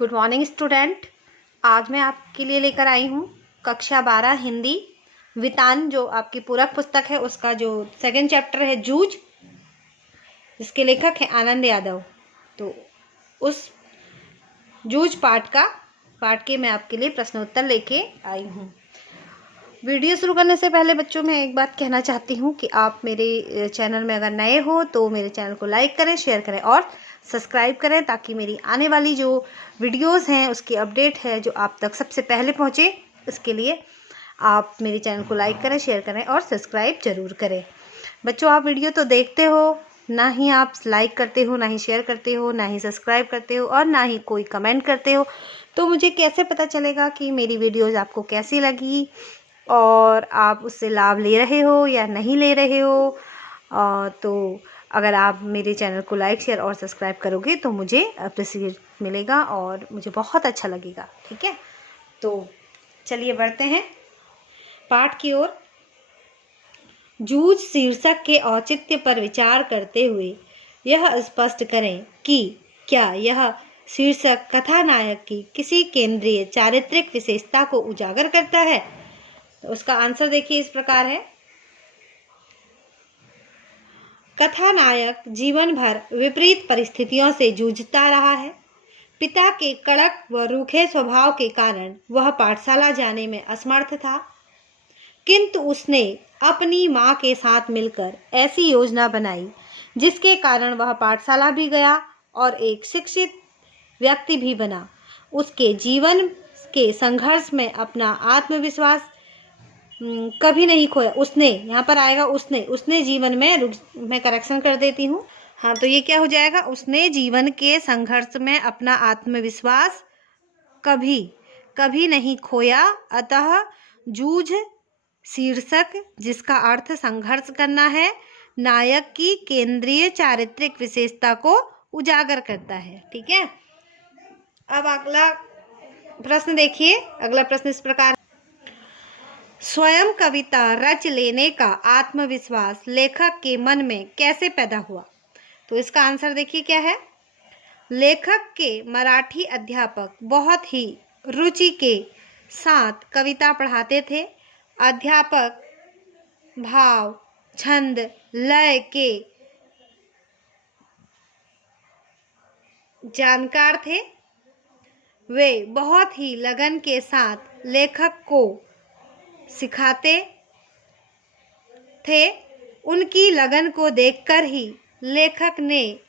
Good morning student. आज मैं आपके लिए लेकर आई हूँ कक्षा 12 हिंदी वितान, जो आपकी पूरक पुस्तक है उसका जो सेकंड चैप्टर है जूझ, जिसके लेखक हैं आनंद यादव। तो उस जूझ पाठ के मैं आपके लिए प्रश्न उत्तर लेके आई हूँ। वीडियो शुरू करने से पहले बच्चों मैं एक बात कहना चाहती हूँ कि आप मेरे चैनल में अगर नए हो तो मेरे चैनल को लाइक करें, शेयर करें और सब्सक्राइब करें, ताकि मेरी आने वाली जो वीडियोस हैं उसकी अपडेट है जो आप तक सबसे पहले पहुँचे। इसके लिए आप मेरे चैनल को लाइक करें, शेयर करें और सब्सक्राइब जरूर करें। बच्चों, आप वीडियो तो देखते हो, ना ही आप लाइक करते हो, ना ही शेयर करते हो, ना ही सब्सक्राइब करते हो और ना ही कोई कमेंट करते हो। तो मुझे कैसे पता चलेगा कि मेरी वीडियोज़ आपको कैसी लगी और आप उससे लाभ ले रहे हो या नहीं ले रहे हो। तो अगर आप मेरे चैनल को लाइक, शेयर और सब्सक्राइब करोगे तो मुझे अप्रिसिएट मिलेगा और मुझे बहुत अच्छा लगेगा। ठीक है, तो चलिए बढ़ते हैं पाठ की ओर। जूझ शीर्षक के औचित्य पर विचार करते हुए यह स्पष्ट करें कि क्या यह शीर्षक कथानायक की किसी केंद्रीय चारित्रिक विशेषता को उजागर करता है। तो उसका आंसर देखिए, इस प्रकार है। कथानायक जीवन भर विपरीत परिस्थितियों से जूझता रहा है। पिता के कड़क व रूखे स्वभाव के कारण वह पाठशाला जाने में असमर्थ था, किंतु उसने अपनी मां के साथ मिलकर ऐसी योजना बनाई जिसके कारण वह पाठशाला भी गया और एक शिक्षित व्यक्ति भी बना। उसके जीवन के संघर्ष में अपना आत्मविश्वास कभी नहीं खोया। उसने, यहाँ पर आएगा उसने जीवन में, मैं करेक्शन कर देती हूँ। हाँ, तो ये क्या हो जाएगा, उसने जीवन के संघर्ष में अपना आत्मविश्वास कभी नहीं खोया। अतः जूझ शीर्षक, जिसका अर्थ संघर्ष करना है, नायक की केंद्रीय चारित्रिक विशेषता को उजागर करता है। ठीक है, अब अगला प्रश्न देखिए। अगला प्रश्न इस प्रकार, स्वयं कविता रच लेने का आत्मविश्वास लेखक के मन में कैसे पैदा हुआ। तो इसका आंसर देखिए क्या है। लेखक के मराठी अध्यापक बहुत ही रुचि के साथ कविता पढ़ाते थे। अध्यापक भाव, छंद, लय के जानकार थे। वे बहुत ही लगन के साथ लेखक को सिखाते थे। उनकी लगन को देखकर ही लेखक ने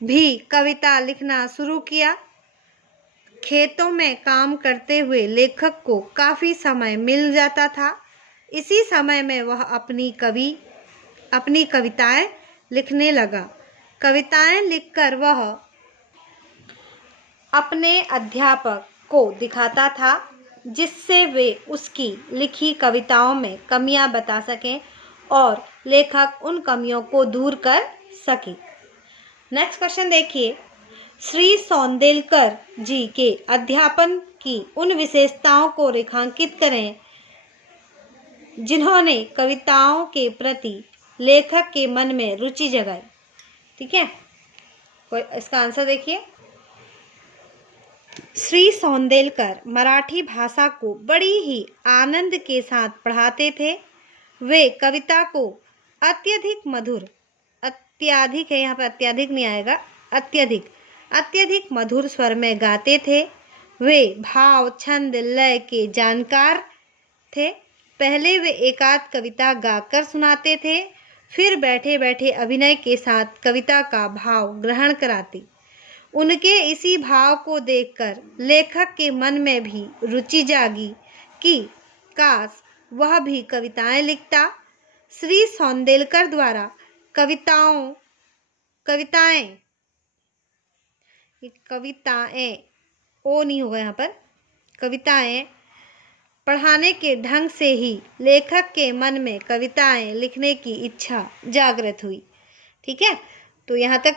भी कविता लिखना शुरू किया। खेतों में काम करते हुए लेखक को काफ़ी समय मिल जाता था। इसी समय में वह अपनी कविताएं लिखने लगा। कविताएं लिखकर वह अपने अध्यापक को दिखाता था, जिससे वे उसकी लिखी कविताओं में कमियां बता सकें और लेखक उन कमियों को दूर कर सके। नेक्स्ट क्वेश्चन देखिए। श्री सौंदेलकर जी के अध्यापन की उन विशेषताओं को रेखांकित करें जिन्होंने कविताओं के प्रति लेखक के मन में रुचि जगाई। ठीक है, इसका आंसर देखिए। श्री सौंदेलकर मराठी भाषा को बड़ी ही आनंद के साथ पढ़ाते थे। वे कविता को अत्यधिक मधुर, अत्याधिक है यहाँ पर, अत्याधिक नहीं आएगा, अत्यधिक मधुर स्वर में गाते थे। वे भाव, छंद, लय के जानकार थे। पहले वे एकाध कविता गाकर सुनाते थे, फिर बैठे बैठे अभिनय के साथ कविता का भाव ग्रहण कराते। उनके इसी भाव को देखकर लेखक के मन में भी रुचि जागी कि काश वह भी कविताएं लिखता। श्री सौंदेलकर द्वारा कविताएं ओ नहीं होगा यहाँ पर, कविताएं पढ़ाने के ढंग से ही लेखक के मन में कविताएं लिखने की इच्छा जागृत हुई। ठीक है, तो यहाँ तक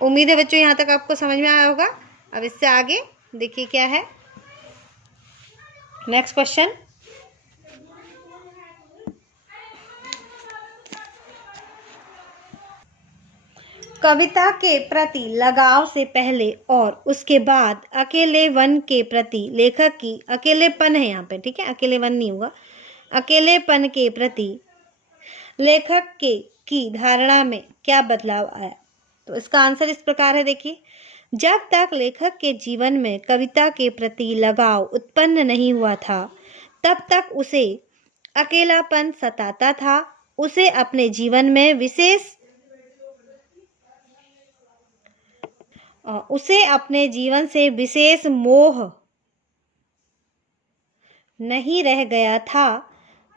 उम्मीद है बच्चों, यहाँ तक आपको समझ में आया होगा। अब इससे आगे देखिए क्या है। नेक्स्ट क्वेश्चन, कविता के प्रति लगाव से पहले और उसके बाद अकेलेपन के प्रति लेखक की अकेलेपन है यहाँ पे, ठीक है, अकेलेपन नहीं होगा, अकेलेपन के प्रति लेखक के की धारणा में क्या बदलाव आया। तो इसका आंसर इस प्रकार है, देखिए, जब तक लेखक के जीवन में कविता के प्रति लगाव उत्पन्न नहीं हुआ था तब तक उसे अकेलापन सताता था। उसे अपने जीवन में उसे अपने जीवन से विशेष मोह नहीं रह गया था।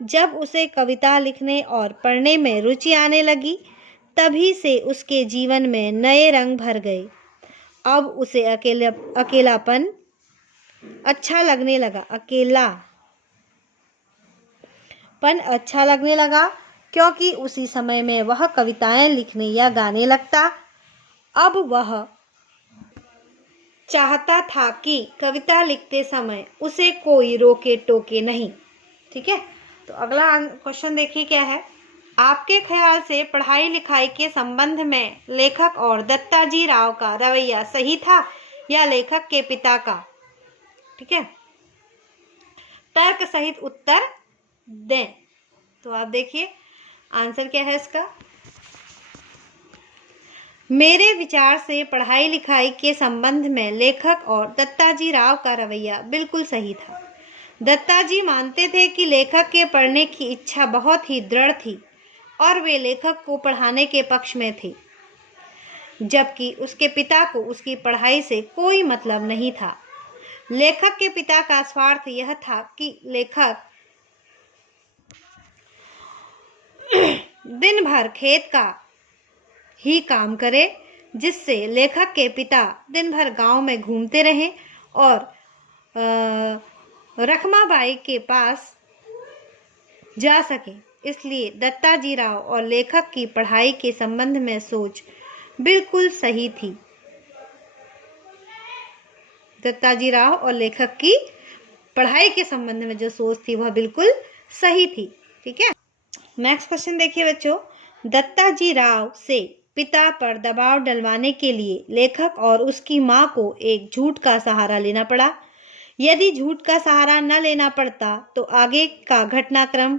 जब उसे कविता लिखने और पढ़ने में रुचि आने लगी तभी से उसके जीवन में नए रंग भर गए। अब उसे अकेलापन अच्छा लगने लगा, अकेलापन अच्छा लगने लगा, क्योंकि उसी समय में वह कविताएं लिखने या गाने लगता। अब वह चाहता था कि कविता लिखते समय उसे कोई रोके टोके नहीं। ठीक है, तो अगला क्वेश्चन देखिए क्या है। आपके ख्याल से पढ़ाई लिखाई के संबंध में लेखक और दत्ताजी राव का रवैया सही था या लेखक के पिता का? ठीक है, तर्क सहित उत्तर दें। तो आप देखिए आंसर क्या है इसका। मेरे विचार से पढ़ाई लिखाई के संबंध में लेखक और दत्ताजी राव का रवैया बिल्कुल सही था। दत्ताजी मानते थे कि लेखक के पढ़ने की इच्छा बहुत ही दृढ़ थी और वे लेखक को पढ़ाने के पक्ष में थे, जबकि उसके पिता को उसकी पढ़ाई से कोई मतलब नहीं था। लेखक के पिता का स्वार्थ यह था कि लेखक दिन भर खेत का ही काम करे, जिससे लेखक के पिता दिन भर गांव में घूमते रहें और रखमाबाई के पास जा सके। इसलिए दत्ताजी राव और लेखक की पढ़ाई के संबंध में सोच बिल्कुल सही थी। दत्ताजी राव और लेखक की पढ़ाई के संबंध में जो सोच थी वह बिल्कुल सही थी। ठीक है, नेक्स्ट क्वेश्चन देखिए बच्चों। दत्ताजी राव से पिता पर दबाव डलवाने के लिए लेखक और उसकी मां को एक झूठ का सहारा लेना पड़ा। यदि झूठ का सहारा न लेना पड़ता तो आगे का घटनाक्रम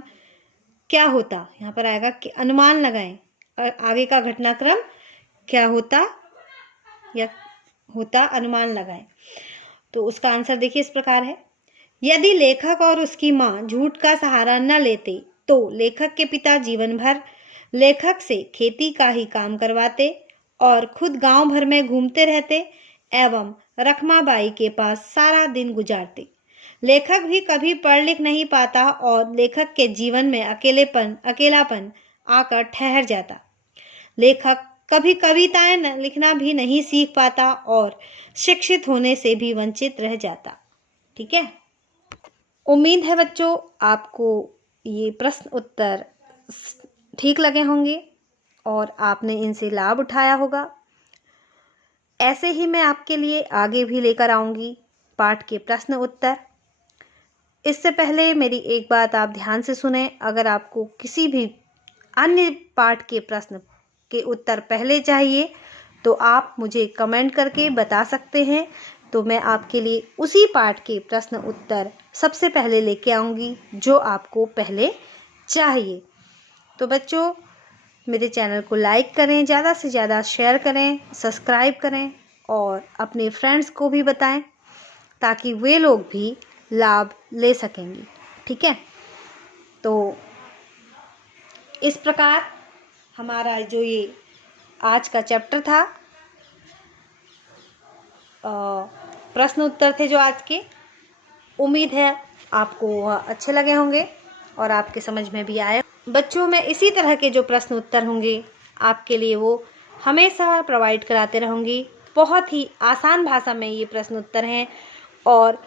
क्या होता? यहाँ पर आएगा कि अनुमान लगाएं, आगे का घटनाक्रम क्या होता या होता, अनुमान लगाएं। तो उसका आंसर देखिए इस प्रकार है। यदि लेखक और उसकी मां झूठ का सहारा न लेते तो लेखक के पिता जीवन भर लेखक से खेती का ही काम करवाते और खुद गांव भर में घूमते रहते एवं रखमाबाई के पास सारा दिन गुजारते। लेखक भी कभी पढ़ लिख नहीं पाता और लेखक के जीवन में अकेलापन आकर ठहर जाता। लेखक कभी कविताएं लिखना भी नहीं सीख पाता और शिक्षित होने से भी वंचित रह जाता। ठीक है, उम्मीद है बच्चों आपको ये प्रश्न उत्तर ठीक लगे होंगे और आपने इनसे लाभ उठाया होगा। ऐसे ही मैं आपके लिए आगे भी लेकर आऊँगी पाठ के प्रश्न उत्तर। इससे पहले मेरी एक बात आप ध्यान से सुने। अगर आपको किसी भी अन्य पाठ के प्रश्न के उत्तर पहले चाहिए तो आप मुझे कमेंट करके बता सकते हैं, तो मैं आपके लिए उसी पाठ के प्रश्न उत्तर सबसे पहले लेके आऊँगी जो आपको पहले चाहिए। तो बच्चों मेरे चैनल को लाइक करें, ज़्यादा से ज़्यादा शेयर करें, सब्सक्राइब करें और अपने फ्रेंड्स को भी बताएं ताकि वे लोग भी लाभ ले सकेंगे। ठीक है, तो इस प्रकार हमारा जो ये आज का चैप्टर था, प्रश्न उत्तर थे जो आज के, उम्मीद है आपको अच्छे लगे होंगे और आपके समझ में भी आए। बच्चों में इसी तरह के जो प्रश्न उत्तर होंगे आपके लिए वो हमेशा प्रोवाइड कराते रहूँगी। बहुत ही आसान भाषा में ये प्रश्न उत्तर हैं और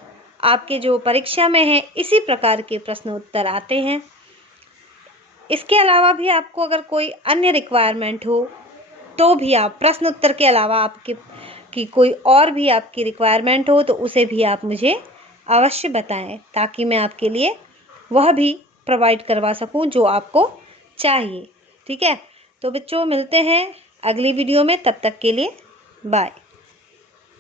आपके जो परीक्षा में हैं इसी प्रकार के प्रश्न उत्तर आते हैं। इसके अलावा भी आपको अगर कोई अन्य रिक्वायरमेंट हो तो भी आप प्रश्न उत्तर के अलावा आपके की कोई और भी आपकी रिक्वायरमेंट हो तो उसे भी आप मुझे अवश्य बताएं ताकि मैं आपके लिए वह भी प्रोवाइड करवा सकूं जो आपको चाहिए। ठीक है, तो बच्चों मिलते हैं अगली वीडियो में। तब तक के लिए बाय।